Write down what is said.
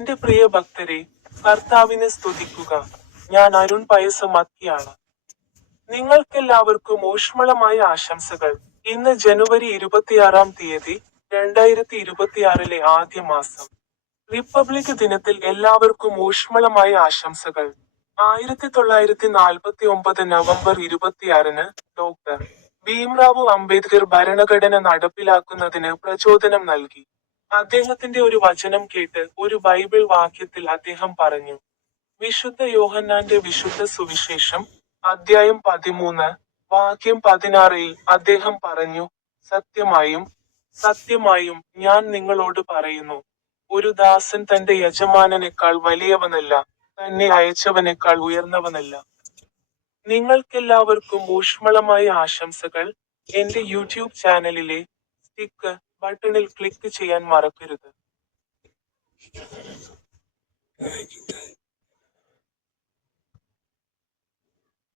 എന്റെ പ്രിയ ഭക്തരെ കർത്താവിനെ സ്തുതിക്കുക. ഞാൻ അരുൺ പയസ് മത്തിയാണ് നിങ്ങൾക്കെല്ലാവർക്കും ഊഷ്മളമായ ആശംസകൾ. ഇന്ന് ജനുവരി ഇരുപത്തിയാറാം തീയതി രണ്ടായിരത്തി ഇരുപത്തിയാറിലെ ആദ്യ മാസം. റിപ്പബ്ലിക് ദിനത്തിൽ എല്ലാവർക്കും ഊഷ്മളമായ ആശംസകൾ. ആയിരത്തി തൊള്ളായിരത്തി നാൽപ്പത്തി ഒമ്പത് നവംബർ ഇരുപത്തിയാറിന് ഡോക്ടർ ഭീംറാവു അംബേദ്കർ ഭരണഘടന നടപ്പിലാക്കുന്നതിന് പ്രചോദനം നൽകി. അദ്ദേഹത്തിന്റെ ഒരു വചനം കേട്ട് ഒരു ബൈബിൾ വാക്യത്തിൽ അദ്ദേഹം പറഞ്ഞു വിശുദ്ധ യോഹന്നാന്റെ വിശുദ്ധ സുവിശേഷം അദ്ധ്യായം പതിമൂന്ന് വാക്യം പതിനാറിൽ അദ്ദേഹം പറഞ്ഞു സത്യമായും സത്യമായും ഞാൻ നിങ്ങളോട് പറയുന്നു ഒരു ദാസൻ തന്റെ യജമാനനേക്കാൾ വലിയവനല്ല തന്നെ അയച്ചവനേക്കാൾ ഉയർന്നവനല്ല. നിങ്ങൾക്കെല്ലാവർക്കും ഊഷ്മളമായ ആശംസകൾ എന്റെ യൂട്യൂബ് ചാനലിലെ സ്റ്റിക്ക് ബട്ടണിൽ ക്ലിക്ക് ചെയ്യാൻ മറക്കരുത്.